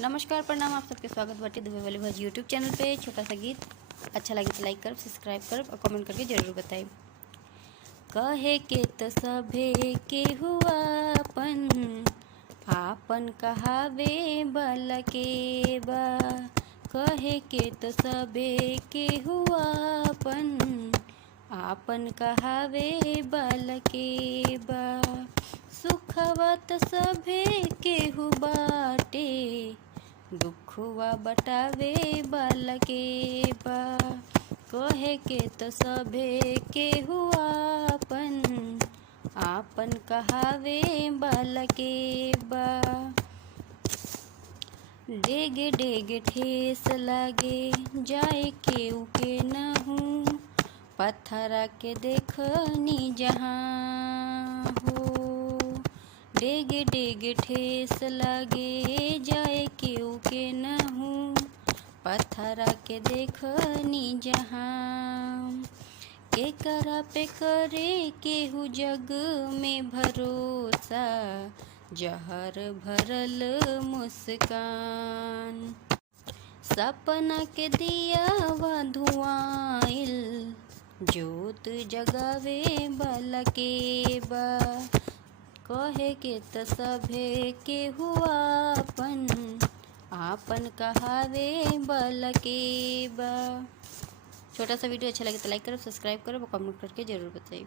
नमस्कार प्रणाम, आप सबके स्वागत बाटे दुबे वाली भाजी यूट्यूब चैनल पे। छोटा सा गीत अच्छा लगे तो लाइक करब, सब्सक्राइब करब और कमेंट करके जरूर बताइब। कहे के तो सभे के हुआ आपन कहावे बल के बा। कहे के तो सभे के हुआ आपन कहावे बल के बा। सुखवा तो सभे केहू बाटे, दुखवा बटावे बल के बा। कहे के तो सभे केहू आपन कहावे बल के बा। डेगे डेगे ठेस लागे जाए केहू के नहूँ, पत्थरा के देखनी जहाँ हो। डेगे डेगे ठेस लागे जाए केहू के नहूँ, पत्थरा के देखनी जहाँ। के करा पे करे केहू जग में भरोसा, जहर भरल मुस्कान। सपना के दिया वा धुआइल, जोत जगावे बल के बा। कहे के तो सभे के हुआ आपन कहावे बल के बा। छोटा सा वीडियो अच्छा लगे तो लाइक करो, सब्सक्राइब करो और कमेंट करके जरूर बताइए।